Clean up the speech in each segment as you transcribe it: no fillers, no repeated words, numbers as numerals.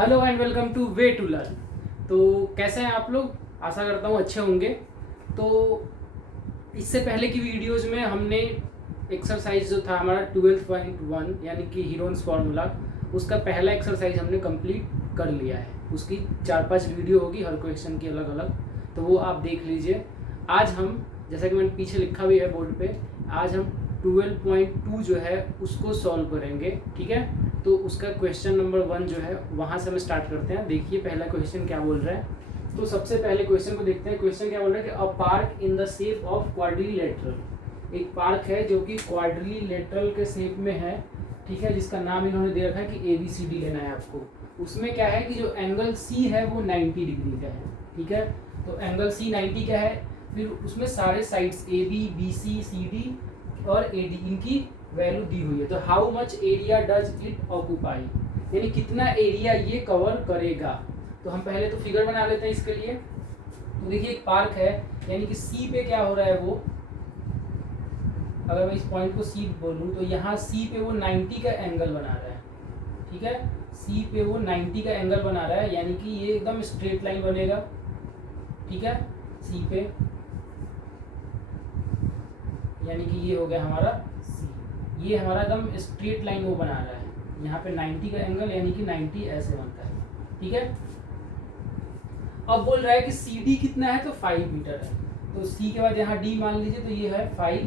Hello and welcome to way to learn. तो कैसे हैं आप लोग? आशा करता हूँ अच्छे होंगे। तो इससे पहले की वीडियोज़ में हमने एक्सरसाइज जो था हमारा 12.1 यानी कि हीरोन्स फार्मूला, उसका पहला एक्सरसाइज हमने कंप्लीट कर लिया है। उसकी 4-5 वीडियो होगी हर क्वेश्चन की अलग अलग, तो वो आप देख लीजिए। आज हम, जैसा कि मैंने पीछे लिखा भी है बोर्ड पे, आज हम 12.2 जो है उसको सॉल्व करेंगे। ठीक है, तो उसका क्वेश्चन नंबर 1 जो है वहाँ से हम स्टार्ट करते हैं। देखिए पहला क्वेश्चन क्या बोल रहा है। तो सबसे पहले क्वेश्चन को देखते हैं। क्वेश्चन क्या बोल रहा है कि a park in the shape of quadrilateral. एक पार्क है जो कि क्वाड्रिलेटरल के शेप में है, ठीक है, जिसका नाम इन्होंने दे रखा है कि ABCD लेना है आपको। उसमें क्या है कि जो एंगल C है वो 90 डिग्री का है। ठीक है, तो एंगल C 90 का है। फिर उसमें सारे साइड्स AB, BC, CD और AD इनकी वैल्यू दी हुई है। तो how much area does it occupy, यानी कितना एरिया ये कवर करेगा। तो हम पहले तो फिगर बना लेते हैं इसके लिए। तो देखिए एक पार्क है, यानी कि सी पे क्या हो रहा है वो, अगर मैं इस पॉइंट को सी बोलूँ तो यहाँ सी पे वो 90 का एंगल बना रहा है। ठीक है, सी पे वो 90 का एंगल बना रहा है, यानी कि ये एकदम स्ट्रेट लाइन बनेगा। ठीक है, सी पे, यानी कि ये हो गया हमारा सी, ये हमारा एकदम स्ट्रेट लाइन वो बना रहा है। यहाँ पे 90 का एंगल, यानी कि 90 ऐसे बनता है। ठीक है, अब बोल रहा है कि CD कितना है, तो 5 मीटर है। तो C के बाद यहाँ D मान लीजिए, तो ये है 5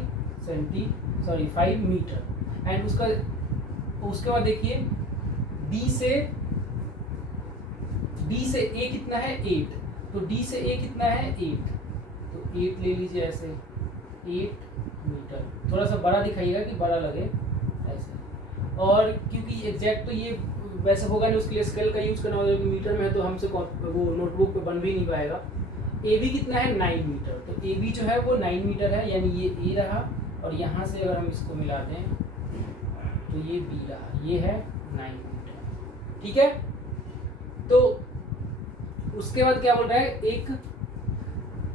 मीटर। एंड उसके बाद देखिए D से A कितना है, 8। तो D से A कितना है, 8। तो 8 ले लीजिए ऐसे, 8 मीटर। थोड़ा सा बड़ा दिखाइएगा कि बड़ा लगे ऐसे। और क्योंकि एग्जैक्ट तो ये वैसे होगा नहीं, उसके लिए स्केल का यूज़ करना होगा, मीटर में है तो हमसे वो नोटबुक पे बन भी नहीं पाएगा। AB कितना है, 9 मीटर। तो AB जो है वो 9 मीटर है, यानी ये A रहा, और यहाँ से अगर हम इसको मिला दें तो ये B रहा, ये है 9 मीटर। ठीक है, तो उसके बाद क्या बोल रहा है, एक,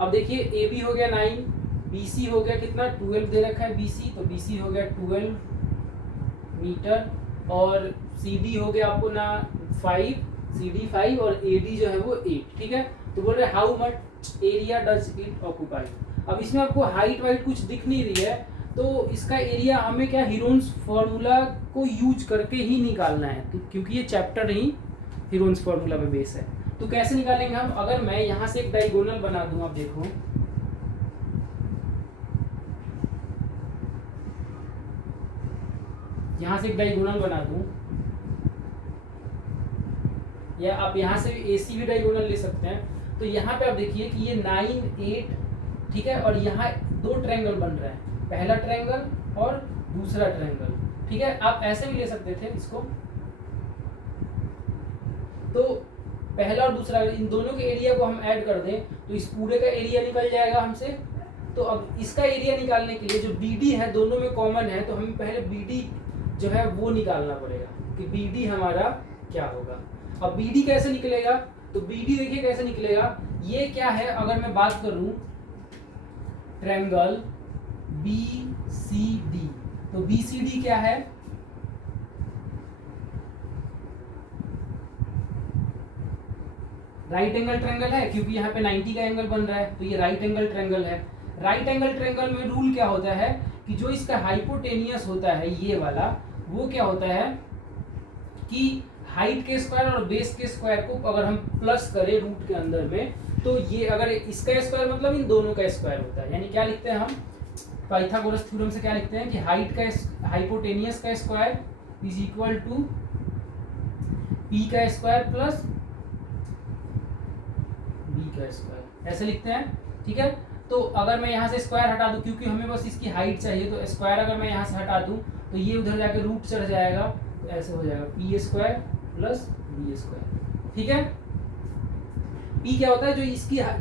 अब देखिए AB हो गया 9, BC हो गया कितना, 12 दे रखा है BC, तो BC हो गया 12 मीटर, और CD हो गया आपको ना 5, CD 5, और AD जो है वो 8। ठीक है, तो बोल रहे how much area does it occupy. अब इसमें आपको हाइट वाइट कुछ दिख नहीं रही है, तो इसका एरिया हमें क्या हीरोन्स फार्मूला को यूज करके ही निकालना है, तो क्योंकि ये चैप्टर ही हीरोन्स फार्मूला पे बेस है। तो कैसे निकालेंगे हम, अगर मैं यहाँ से एक डायगोनल बना दूं, आप देखो यहाँ से एक डायगोनल बना दूं, या आप यहाँ से AC भी डायगोनल ले सकते हैं। तो यहाँ पे आप देखिए कि ये 9, 8, ठीक है, और यहाँ 2 ट्रायंगल बन रहा है, पहला ट्रायंगल और दूसरा ट्रायंगल। ठीक है, आप ऐसे भी ले सकते थे इसको। तो पहला और दूसरा, इन दोनों के एरिया को हम ऐड कर दें तो इस पूरे का एरिया निकल जाएगा हमसे। तो अब इसका एरिया निकालने के लिए जो BD है दोनों में कॉमन है, तो हमें पहले BD जो है वो निकालना पड़ेगा कि BD हमारा क्या होगा। अब BD कैसे निकलेगा, तो BD देखिए कैसे निकलेगा। ये क्या है, अगर मैं बात करूं ट्रायंगल BCD, तो BCD क्या है, राइट एंगल ट्रायंगल है, क्योंकि यहाँ पे 90 का एंगल बन रहा है, तो ये राइट एंगल ट्रायंगल है। राइट एंगल ट्रायंगल में रूल क्या होता है कि जो इसका हाइपोटेनियस होता है ये वाला, वो क्या होता है कि हाइट के स्क्वायर और बेस के स्क्वायर को अगर हम प्लस करें रूट के अंदर में, तो ये अगर इसका स्क्वायर मतलब इन दोनों का स्क्वायर होता है। यानी क्या लिखते हैं हम पाइथागोरस थ्योरम से, क्या लिखते हैं कि हाइट का हाइपोटेनियस का square is equal to P का स्क्वायर प्लस B का स्क्वायर, ऐसे लिखते हैं। ठीक है, तो अगर मैं यहाँ से स्क्वायर हटा दूं, क्योंकि हमें बस इसकी हाइट चाहिए, तो स्क्वायर अगर मैं यहाँ से हटा दूं तो ये उधर जाके रूट चढ़ जाएगा, तो ऐसे हो जाएगा P square plus B square. ठीक है, P क्या होता है,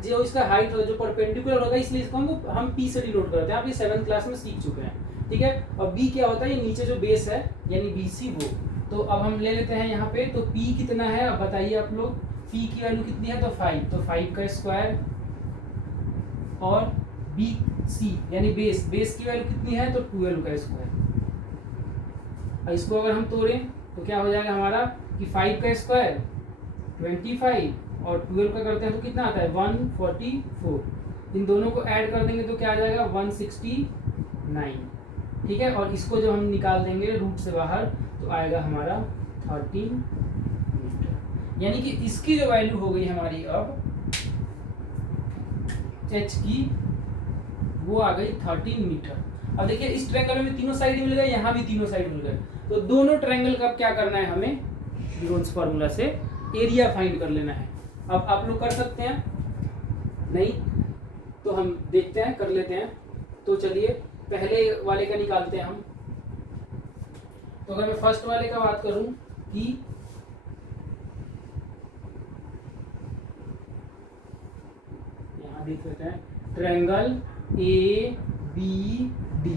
जो इसका हाइट होता है, जो परपेंडिकुलर होता है, इसलिए इसको हम P से डिनोट करते हैं। आप ये 7th क्लास में सीख चुके हैं। ठीक है, और B क्या होता है, ये नीचे जो बेस है यानी BC वो। तो अब हम ले लेते हैं यहाँ पे, तो P कितना है अब बताइए आप लोग, P की वैल्यू कितनी है, तो 5, तो 5 का स्क्वायर, और BC यानी बेस की वैल्यू कितनी है, तो 12 का स्क्वायर। इसको अगर हम तोड़ें तो क्या हो जाएगा हमारा कि 5 का स्क्वायर 25 और 12 का करते हैं तो कितना आता है 144। इन दोनों को ऐड कर देंगे तो क्या आ जाएगा 169। ठीक है, और इसको जब हम निकाल देंगे रूट से बाहर तो आएगा हमारा 13 मीटर। यानी कि इसकी जो वैल्यू हो गई हमारी अब एच की, वो आ गई 13 मीटर। अब देखिए इस ट्रायंगल में तीनों साइड मिल गए, यहाँ भी तीनों साइड मिल गए, तो दोनों ट्रायंगल का क्या करना है, हमें ड्यूरन्स फार्मूला से एरिया फाइंड कर लेना है। अब आप लोग कर सकते हैं, नहीं तो हम देखते हैं, कर लेते हैं। तो चलिए पहले वाले का निकालते हैं हम। तो अगर मैं फर्स्ट वाले का बात करूं कि यहाँ देख लेते हैं ट्रायंगल ए बी डी,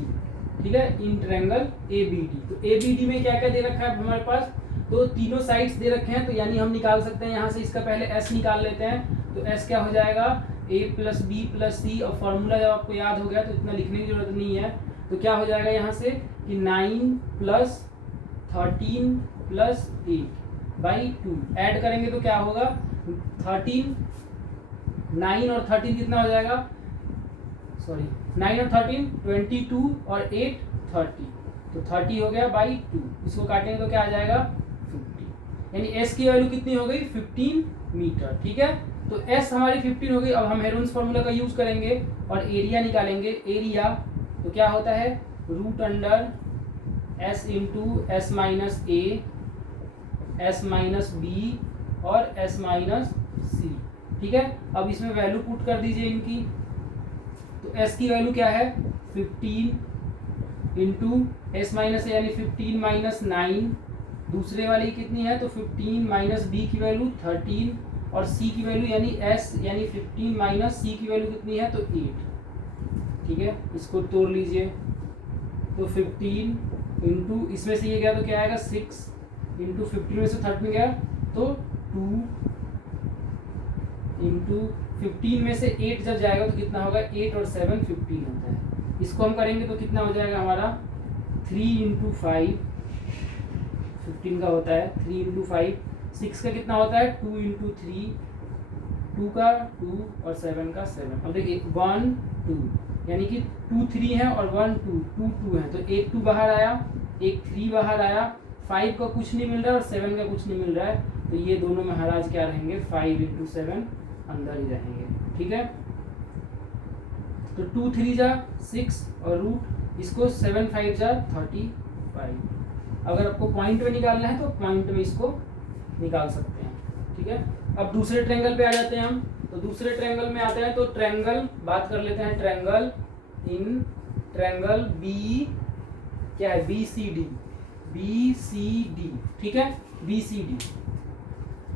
ठीक है, in triangle A B D. तो ए बी डी में क्या क्या दे रखा है हमारे पास, तो तीनों साइड्स दे रखे हैं, तो यानी हम निकाल सकते हैं यहाँ से। इसका पहले एस निकाल लेते हैं, तो एस क्या हो जाएगा a प्लस बी प्लस सी, और फॉर्मूला जब आपको याद हो गया तो इतना लिखने की जरूरत नहीं है। तो क्या हो जाएगा यहाँ से कि 9 प्लस 13 प्लस 8/2 ऐड करेंगे तो क्या होगा 13, 9 और 13 कितना हो जाएगा, सॉरी 9 और 13 22 और 8 30, तो 30 हो गया बाई 2। इसको काटेंगे तो क्या आ जाएगा 50, यानी एस की वैल्यू कितनी हो गई 15 मीटर। ठीक है, तो एस हमारी 15 हो गई। अब हम हेरोन्स फार्मूला का यूज करेंगे और एरिया निकालेंगे। एरिया तो क्या होता है root under S into S minus a, s minus b और एस माइनस सी। ठीक है, अब इसमें वैल्यू पुट कर दीजिए इनकी। तो एस की वैल्यू क्या है 15 इंटू एस माइनस ए यानी 15 माइनस 9, दूसरे वाली कितनी है तो 15 माइनस बी की वैल्यू 13 और सी की वैल्यू यानी एस यानी 15 माइनस सी की वैल्यू कितनी है तो 8। ठीक है, इसको तोड़ लीजिए। तो 15 इंटू इसमें से ये गया तो क्या आएगा 6 इंटू 15 में से 13 गया तो 2 इंटू 15 में से 8 जब जाएगा तो कितना होगा 8 और 7 15 होता है। इसको हम करेंगे तो कितना हो जाएगा हमारा 3 इंटू 5, 15 का होता है 3 इंटू 5, 6 का कितना होता है 2 इंटू 3, 2 का 2 और 7 का 7। अब देखिए 1 2 यानी कि 2 3 है और 1 2 2 2 है, तो एक 2 बाहर आया, एक 3 बाहर आया, 5 का कुछ नहीं मिल रहा है और 7 का कुछ नहीं मिल रहा है, तो ये दोनों महाराज क्या रहेंगे 5 इंटू 7 अंदर ही रहेंगे। ठीक है, तो 2 3 जा 6 और रूट इसको 7 5 जा 35। अगर आपको पॉइंट में निकालना है तो पॉइंट में इसको निकाल सकते हैं। ठीक है, अब दूसरे ट्रायंगल पे आ जाते हैं हम। तो दूसरे ट्रायंगल में आते हैं तो ट्रायंगल बात कर लेते हैं, ट्रायंगल इन ट्रायंगल बी क्या है बी सी डी। ठीक है, बी सी डी।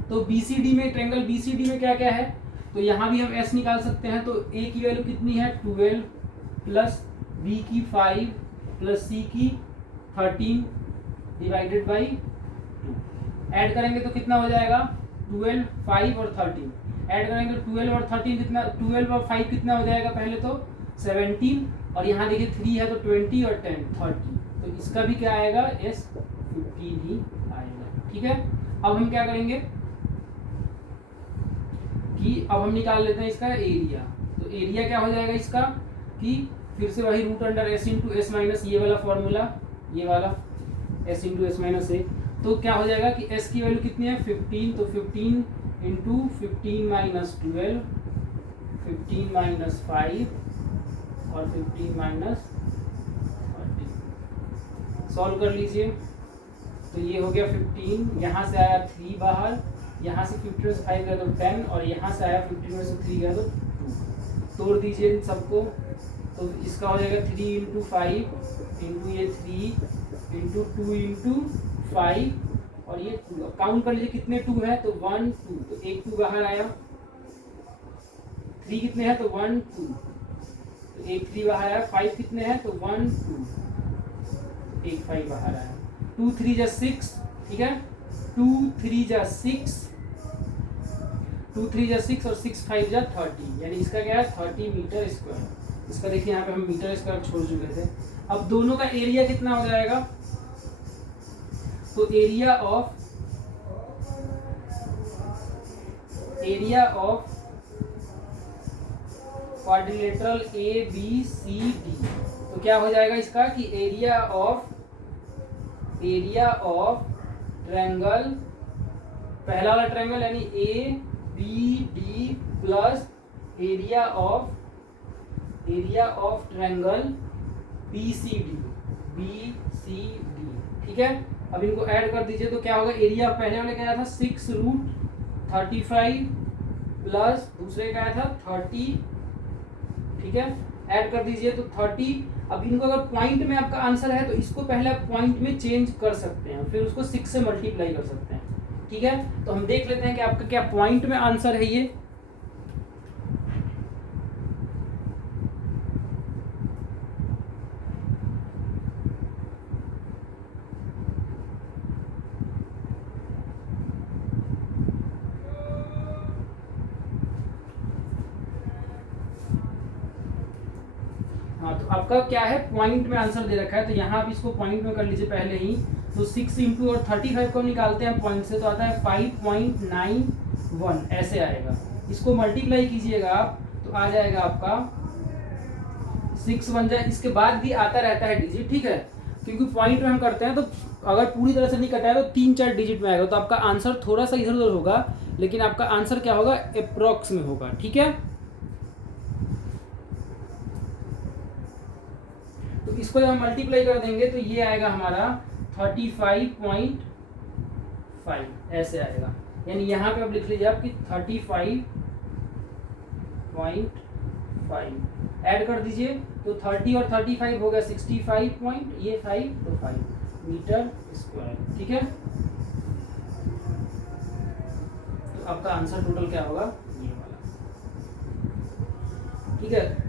तो बी सी डी में ट्रायंगल बी सी डी में क्या क्या है, तो यहाँ भी हम एस निकाल सकते हैं। तो ए की वैल्यू कितनी है 12 प्लस बी की 5 प्लस सी की 13 डिवाइडेड बाई 2। ऐड करेंगे तो कितना हो जाएगा 12 5 और 13 ऐड करेंगे तो 12 और 13 कितना 12 और 5 कितना हो जाएगा पहले तो 17, और यहाँ देखिए 3 है तो 20 और 10 30, तो इसका भी क्या आएगा एस 15 ही आएगा। ठीक है, अब हम क्या करेंगे कि अब हम निकाल लेते हैं इसका एरिया। तो एरिया क्या हो जाएगा इसका कि फिर से वही root under S into S minus ये वाला फॉर्मूला, ये वाला S into S minus A. तो क्या हो जाएगा कि एस की वैल्यू कितनी है 15, तो 15 इंटू 15 माइनस 12, 15 माइनस 5 और 15 माइनस 40। सॉल्व कर लीजिए। तो ये हो गया 15, यहाँ से आया 3 बाहर, यहाँ से 15 में से 5 गया तो 10 और यहाँ से आया 15 में से 3 गया तो 2। तोड़ दीजिए इन सबको। तो इसका हो जाएगा 3 इंटू 5 इंटू ये 3 इंटू 2 इंटू 5 और ये 2। काउंट कर लीजिए कितने 2 है तो 1 2, तो एक 2 बाहर आया। 3 कितने हैं तो 1 2, तो एक 3 बाहर आया। 5 कितने हैं तो 1 2, एक 5 बाहर आया। 2 3 जा 6, ठीक है, 2 3 जा 6, 2 3 जा 6 और 6 5 जा 30, यानी इसका क्या है 30 मीटर स्क्वायर। इसका देखिए यहाँ पे हम मीटर स्क्वायर छोड़ चुके थे। अब दोनों का एरिया कितना हो जाएगा, तो area of area of quadrilateral A B C D, तो क्या हो जाएगा इसका कि एरिया ऑफ ट्रायंगल, पहला वाला ट्रायंगल यानी A B D plus area of triangle B C D, ठीक है। अब इनको ऐड कर दीजिए तो क्या होगा, एरिया पहले वाले क्या था 6√35 प्लस दूसरे का था 30, ठीक है। ऐड कर दीजिए तो 30। अब इनको अगर पॉइंट में आपका आंसर है तो इसको पहले आप पॉइंट में चेंज कर सकते हैं, फिर उसको 6 से मल्टीप्लाई कर सकते हैं, ठीक है। तो हम देख लेते हैं कि आपका क्या पॉइंट में आंसर है ये। हाँ, तो आपका क्या है पॉइंट में आंसर दे रखा है, तो यहाँ आप इसको पॉइंट में कर लीजिए पहले ही। तो 6 इंटू और 35 को निकालते हैं पॉइंट से, तो आता है 5.91 ऐसे आएगा। इसको मल्टीप्लाई कीजिएगा आप तो आ जाएगा आपका 6 बन जाए। इसके बाद भी आता रहता है डिजिट, ठीक है, क्योंकि पॉइंट में हम करते हैं तो अगर पूरी तरह से नहीं कटा है तो 3-4 डिजिट में आएगा, तो आपका आंसर थोड़ा सा इधर उधर होगा, लेकिन आपका आंसर क्या होगा अप्रोक्स में होगा, ठीक है। तो इसको जब हम मल्टीप्लाई कर देंगे तो ये आएगा हमारा 35.5 ऐसे आएगा। यानी यहाँ पे आप लिख लीजिए आपकी 35.5 ऐड कर दीजिए तो 30 और 35 हो गया 65.5 मीटर स्क्वायर, ठीक है। तो आपका आंसर टोटल क्या होगा ये वाला, ठीक है।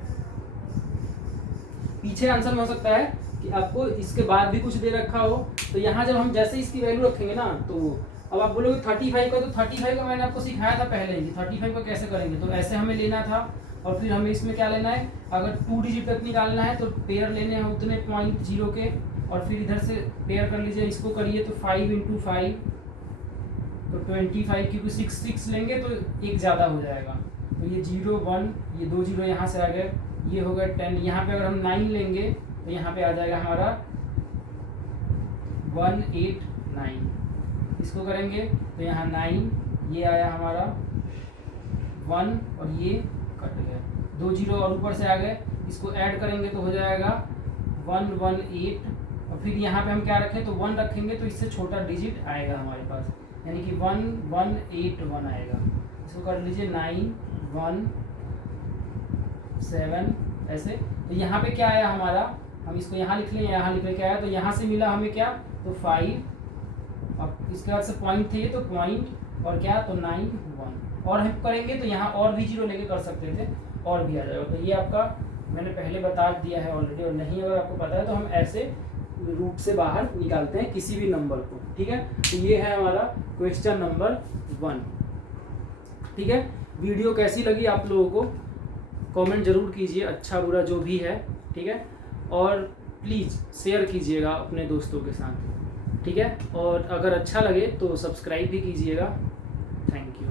पीछे आंसर में हो सकता है कि आपको इसके बाद भी कुछ दे रखा हो, तो यहाँ जब हम जैसे इसकी वैल्यू रखेंगे ना, तो अब आप बोलोगे 35 का, तो 35 का मैंने आपको सिखाया था पहले ही, 35 को कैसे करेंगे। तो ऐसे हमें लेना था और फिर हमें इसमें क्या लेना है, अगर 2 डिजिट तक निकालना है तो पेयर लेने हैं उतने 0.0 के, और फिर इधर से पेयर कर लीजिए, इसको करिए तो 5 × 5 तो 25, क्योंकि 6 लेंगे तो एक ज़्यादा हो जाएगा, तो ये 0 1 ये 2 0 यहाँ से आ गए, ये हो गया 10। यहाँ पे अगर हम 9 लेंगे तो यहाँ पे आ जाएगा हमारा 189, इसको करेंगे तो यहाँ 9 ये आया हमारा 1 और ये कट गया, 2 0 और ऊपर से आ गए, इसको ऐड करेंगे तो हो जाएगा 118, और फिर यहाँ पे हम क्या रखें तो 1 रखेंगे तो इससे छोटा डिजिट आएगा हमारे पास, यानी कि 1181 आएगा। इसको कर लीजिए 917 ऐसे। तो यहाँ पे क्या आया हमारा, हम इसको यहाँ लिख लें, यहाँ लिख लें क्या आया, तो यहाँ से मिला हमें क्या तो 5, अब इसके बाद से पॉइंट थे तो पॉइंट और क्या तो 91, और हम करेंगे तो यहाँ और भी 0 लेके कर सकते थे और भी आ जाएगा। तो ये आपका मैंने पहले बता दिया है ऑलरेडी, और नहीं अगर आपको पता है तो हम ऐसे रूट से बाहर निकालते हैं किसी भी नंबर को, ठीक है। तो ये है हमारा क्वेश्चन नंबर 1, ठीक है। वीडियो कैसी लगी आप लोगों को कमेंट जरूर कीजिए, अच्छा बुरा जो भी है, ठीक है। और प्लीज़ शेयर कीजिएगा अपने दोस्तों के साथ, ठीक है। और अगर अच्छा लगे तो सब्सक्राइब भी कीजिएगा। Thank you.